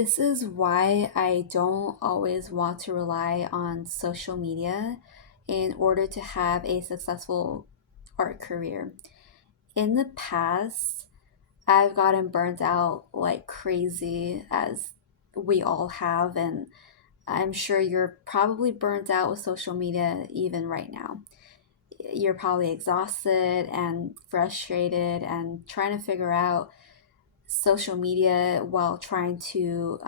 This is why I don't always want to rely on social media in order to have a successful art career. In the past, I've gotten burnt out like crazy, as we all have, and I'm sure you're probably burnt out with social media even right now. You're probably exhausted and frustrated and trying to figure out social media while trying to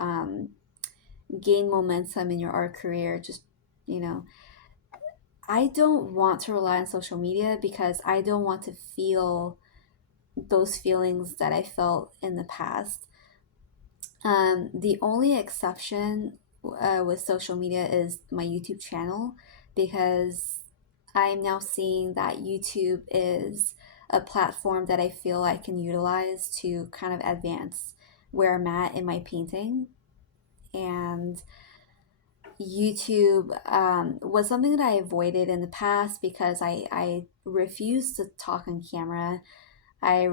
gain momentum in your art career. You know, I don't want to rely on social media because I don't want to feel those feelings that I felt in the past. The only exception with social media is my YouTube channel because I'm now seeing that YouTube is a platform that I feel I can utilize to kind of advance where I'm at in my painting. And YouTube was something that I avoided in the past because I refused to talk on camera. I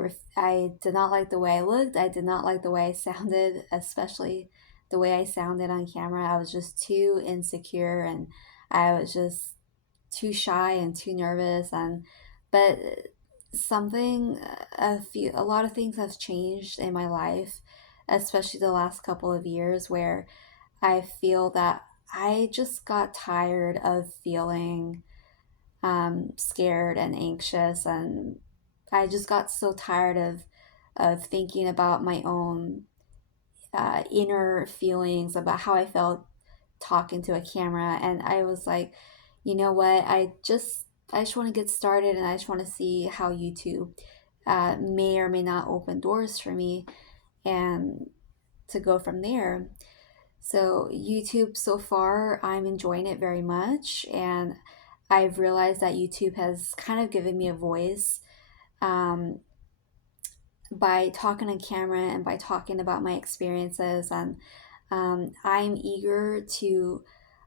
did not like the way I looked. I did not like the way I sounded, especially the way I sounded on camera. I was just too insecure and I was just too shy and too nervous. But a lot of things have changed in my life, especially the last couple of years where I feel that I just got tired of feeling scared and anxious, and I just got so tired of thinking about my own inner feelings about how I felt talking to a camera. And I was like, you know what? I just want to get started, and I just want to see how YouTube may or may not open doors for me, and to go from there. So, YouTube so far, I'm enjoying it very much. And I've realized that YouTube has kind of given me a voice um, by talking on camera and by talking about my experiences. And I'm eager to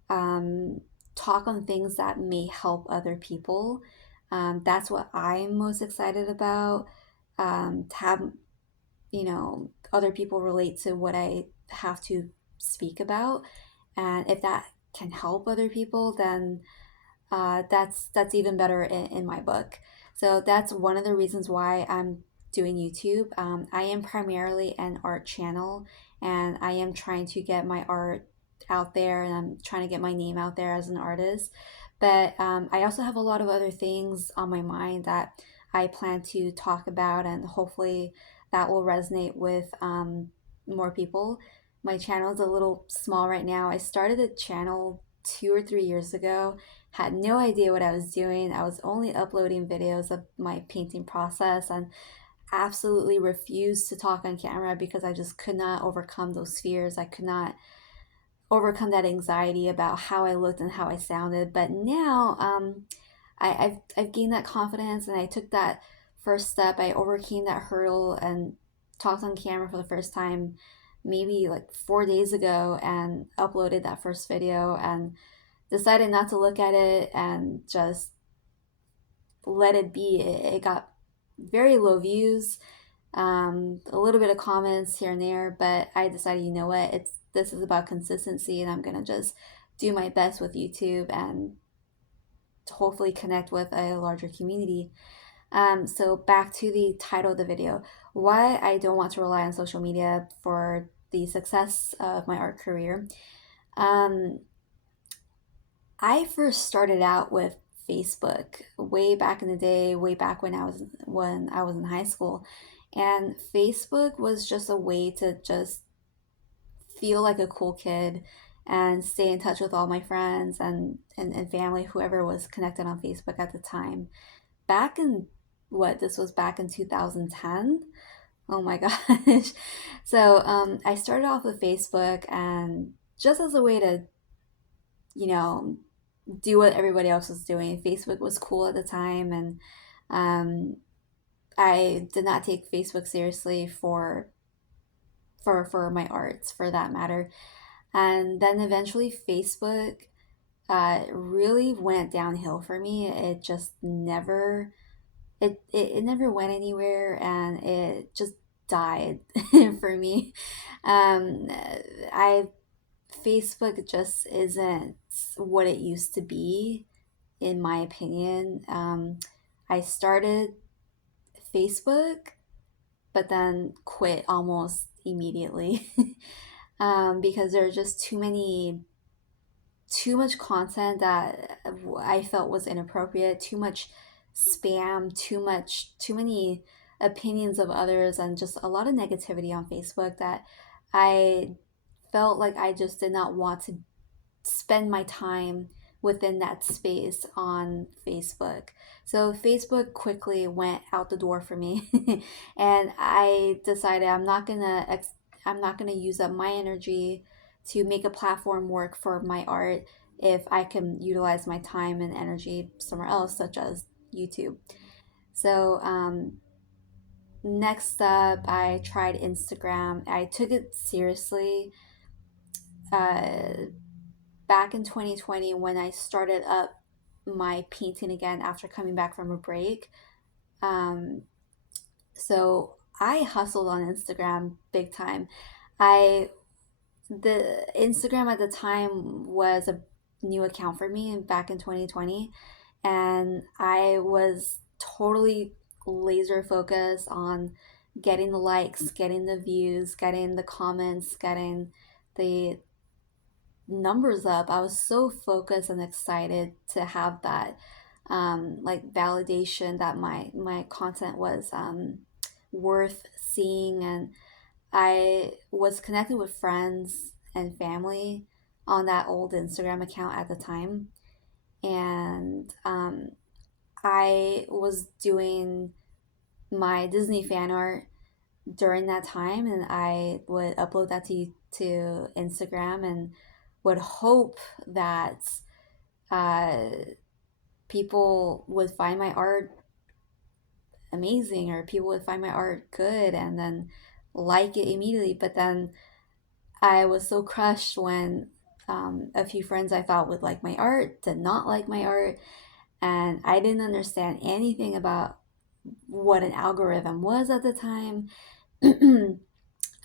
um, talk on things that may help other people. That's what I'm most excited about. To have, other people relate to what I have to speak about. And if that can help other people, then that's even better in my book. So that's one of the reasons why I'm doing YouTube. I am primarily an art channel, and I am trying to get my art out there, and I'm trying to get my name out there as an artist. But I also have a lot of other things on my mind that I plan to talk about, and hopefully that will resonate with more people. My channel is a little small right now. I started the channel 2 or 3 years ago, had no idea what I was doing. I was only uploading videos of my painting process and absolutely refused to talk on camera because I just could not overcome those fears. I could not overcome that anxiety about how I looked and how I sounded. But now I've gained that confidence, and I took that first step. I overcame that hurdle and talked on camera for the first time maybe like 4 days ago and uploaded that first video and decided not to look at it and just let it be. It got very low views, a little bit of comments here and there, but I decided, you know what, this is about consistency, and I'm gonna just do my best with YouTube and hopefully connect with a larger community. So back to the title of the video, why I don't want to rely on social media for the success of my art career. Um, I first started out with Facebook way back in the day, way back when I was in high school. And Facebook was just a way to just feel like a cool kid and stay in touch with all my friends and family, whoever was connected on Facebook at the time. Back in this was back in 2010. Oh my gosh. So I started off with Facebook, and just as a way to, you know, do what everybody else was doing. Facebook was cool at the time, and um, I did not take Facebook seriously for my arts, for that matter. And then eventually, Facebook really went downhill for me. It just never it never went anywhere, and it just died for me. Um, I Facebook just isn't what it used to be, in my opinion. I started Facebook, but then quit almost immediately because there are just too much content that I felt was inappropriate, too much spam, too many opinions of others, and just a lot of negativity on Facebook that I felt like I just did not want to spend my time within that space on Facebook. So Facebook quickly went out the door for me, and I decided I'm not gonna use up my energy to make a platform work for my art if I can utilize my time and energy somewhere else, such as YouTube. So next up, I tried Instagram. I took it seriously. Back in 2020 when I started up my painting again after coming back from a break. Um, so I hustled on Instagram big time. I the Instagram at the time was a new account for me back in 2020, and I was totally laser focused on getting the likes, getting the views, getting the comments, getting the numbers up. I was so focused and excited to have that like validation that my content was worth seeing, and I was connected with friends and family on that old Instagram account at the time, and I was doing my Disney fan art during that time, and I would upload that to Instagram and would hope that uh, people would find my art amazing, or people would find my art good and then like it immediately. But then I was so crushed when a few friends I thought would like my art did not like my art, and I didn't understand anything about what an algorithm was at the time.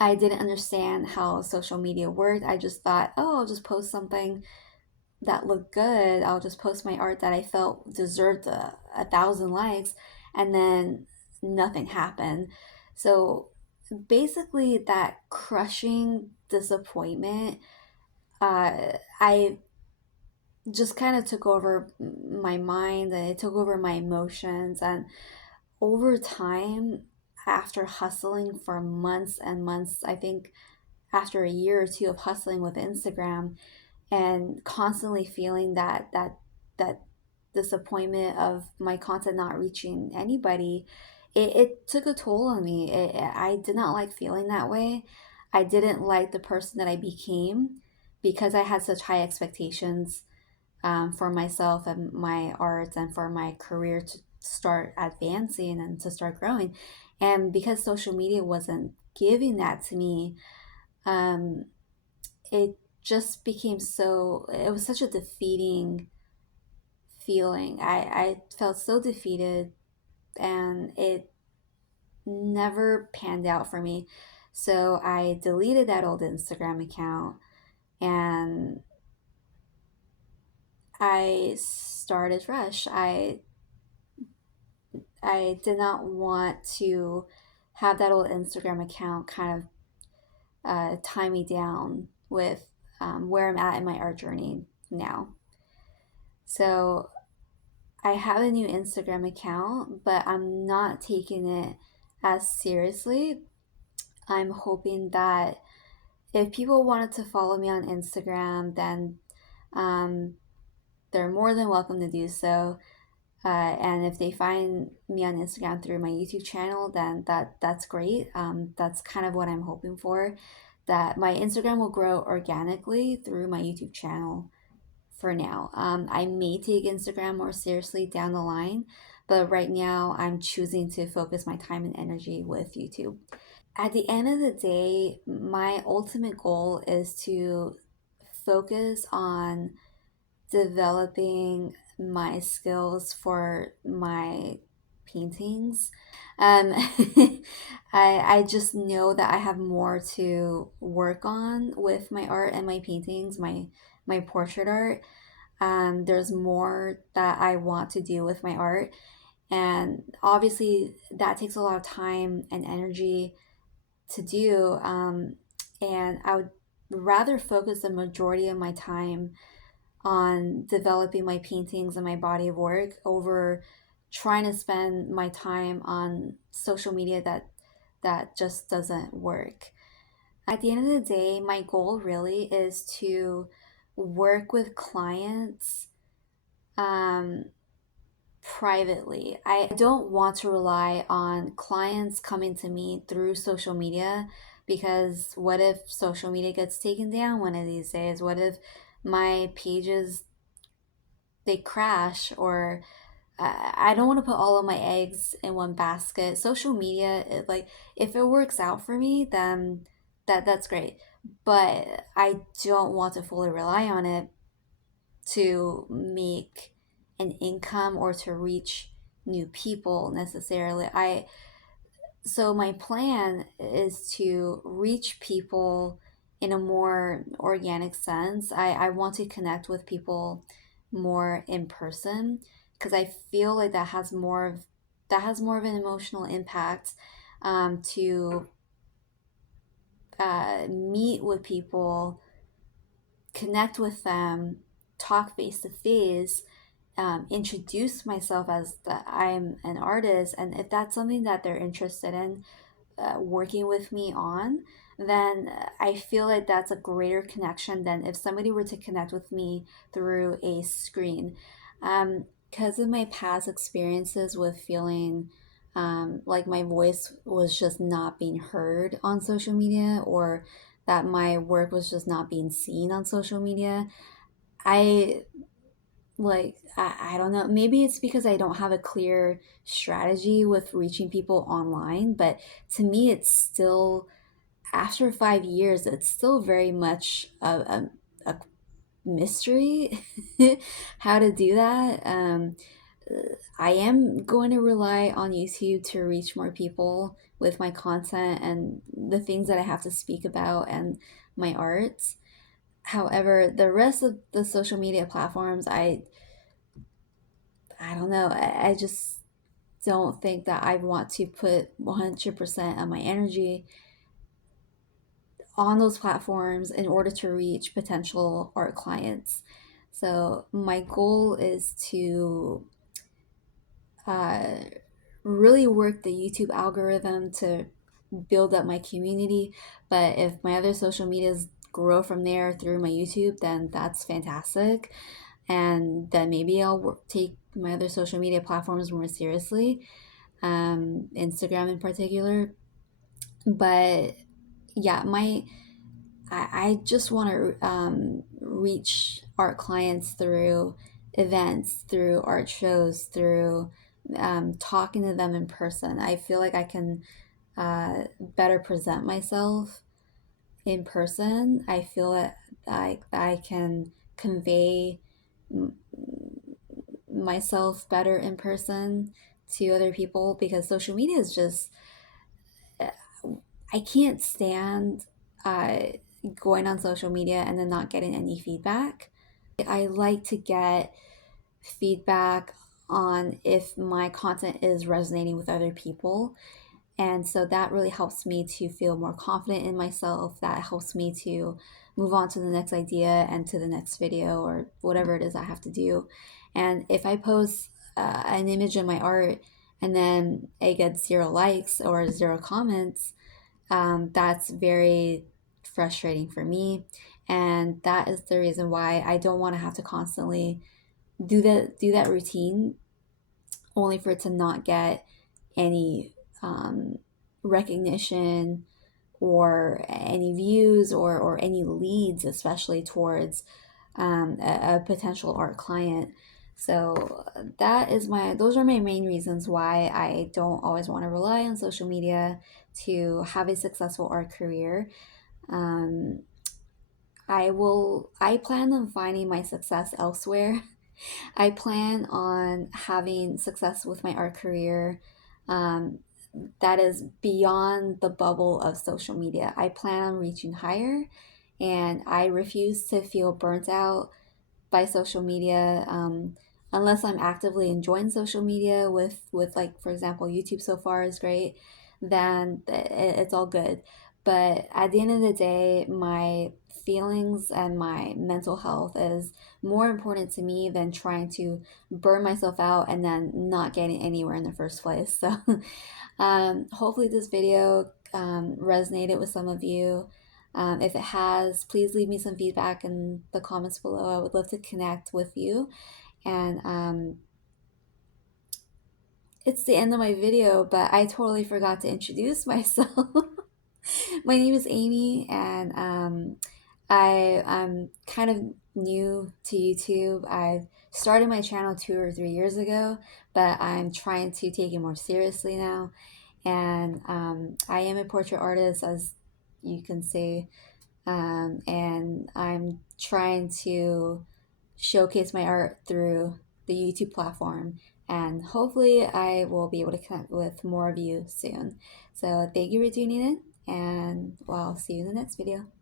I didn't understand how social media worked. I just thought, oh, I'll just post something that looked good. I'll just post my art that I felt deserved a thousand likes, and then nothing happened. So basically, that crushing disappointment, I just kind of took over my mind, and it took over my emotions. And over time, after hustling for months and months, I think after a year or two of hustling with Instagram and constantly feeling that disappointment of my content not reaching anybody, it took a toll on me. I did not like feeling that way. I didn't like the person that I became because I had such high expectations for myself and my arts and for my career to start advancing and to start growing. And because social media wasn't giving that to me, um, it just became so, it was such a defeating feeling. I felt so defeated, and it never panned out for me. So I deleted that old Instagram account, and I started fresh. I did not want to have that old Instagram account kind of tie me down with where I'm at in my art journey now. So I have a new Instagram account, but I'm not taking it as seriously. I'm hoping that if people wanted to follow me on Instagram, then um, they're more than welcome to do so. And if they find me on Instagram through my YouTube channel, then that's great. That's kind of what I'm hoping for. That my Instagram will grow organically through my YouTube channel for now. I may take Instagram more seriously down the line, but right now I'm choosing to focus my time and energy with YouTube. At the end of the day, my ultimate goal is to focus on developing my skills for my paintings. Um, I just know that I have more to work on with my art and my paintings, my portrait art. There's more that I want to do with my art, and obviously that takes a lot of time and energy to do. And I would rather focus the majority of my time on developing my paintings and my body of work over trying to spend my time on social media that just doesn't work. At the end of the day, my goal really is to work with clients um, privately. I don't want to rely on clients coming to me through social media, because what if social media gets taken down one of these days? What if my pages they crash, or I don't want to put all of my eggs in one basket. Social media, like if it works out for me, then that's great. But I don't want to fully rely on it to make an income or to reach new people necessarily. I So my plan is to reach people in a more organic sense. I want to connect with people more in person, because I feel like that has more of an emotional impact, to meet with people, connect with them, talk face to face, introduce myself as that I'm an artist, and if that's something that they're interested in working with me on, then I feel like that's a greater connection than if somebody were to connect with me through a screen. Because of my past experiences with feeling like my voice was just not being heard on social media, or that my work was just not being seen on social media, I I don't know, maybe it's because I don't have a clear strategy with reaching people online, but to me it's still, after 5 years, it's still very much a mystery how to do that. I am going to rely on YouTube to reach more people with my content and the things that I have to speak about and my arts. However, the rest of the social media platforms, I don't know. I just don't think that I want to put 100% of my energy on those platforms in order to reach potential art clients. So, my goal is to uh, really work the YouTube algorithm to build up my community. But if my other social medias grow from there through my YouTube, then that's fantastic. And then maybe I'll take my other social media platforms more seriously, Instagram in particular. But yeah, I just want to reach art clients through events, through art shows, through talking to them in person. I feel like I can better present myself in person. I feel that I can convey m- myself better in person to other people, because social media is just, I can't stand uh, going on social media and then not getting any feedback. I like to get feedback on if my content is resonating with other people. And so that really helps me to feel more confident in myself. That helps me to move on to the next idea and to the next video or whatever it is I have to do. And if I post an image of my art and then I get zero likes or zero comments, that's very frustrating for me. And that is the reason why I don't want to have to constantly do that routine only for it to not get any um, recognition or any views or any leads, especially towards a potential art client. So those are my main reasons why I don't always want to rely on social media to have a successful art career. Um, I plan on finding my success elsewhere. I plan on having success with my art career um, that is beyond the bubble of social media. I plan on reaching higher, and I refuse to feel burnt out by social media, unless I'm actively enjoying social media with like, for example, YouTube so far is great, then it's all good. But at the end of the day, my feelings and my mental health is more important to me than trying to burn myself out and then not getting anywhere in the first place. So hopefully this video resonated with some of you. If it has, please leave me some feedback in the comments below. I would love to connect with you. And it's the end of my video, but I totally forgot to introduce myself. My name is Amy, and I'm kind of new to YouTube. I started my channel 2 or 3 years ago, but I'm trying to take it more seriously now. And I am a portrait artist, as you can see, and I'm trying to showcase my art through the YouTube platform. And hopefully, I will be able to connect with more of you soon. So, thank you for tuning in, and well, I'll see you in the next video.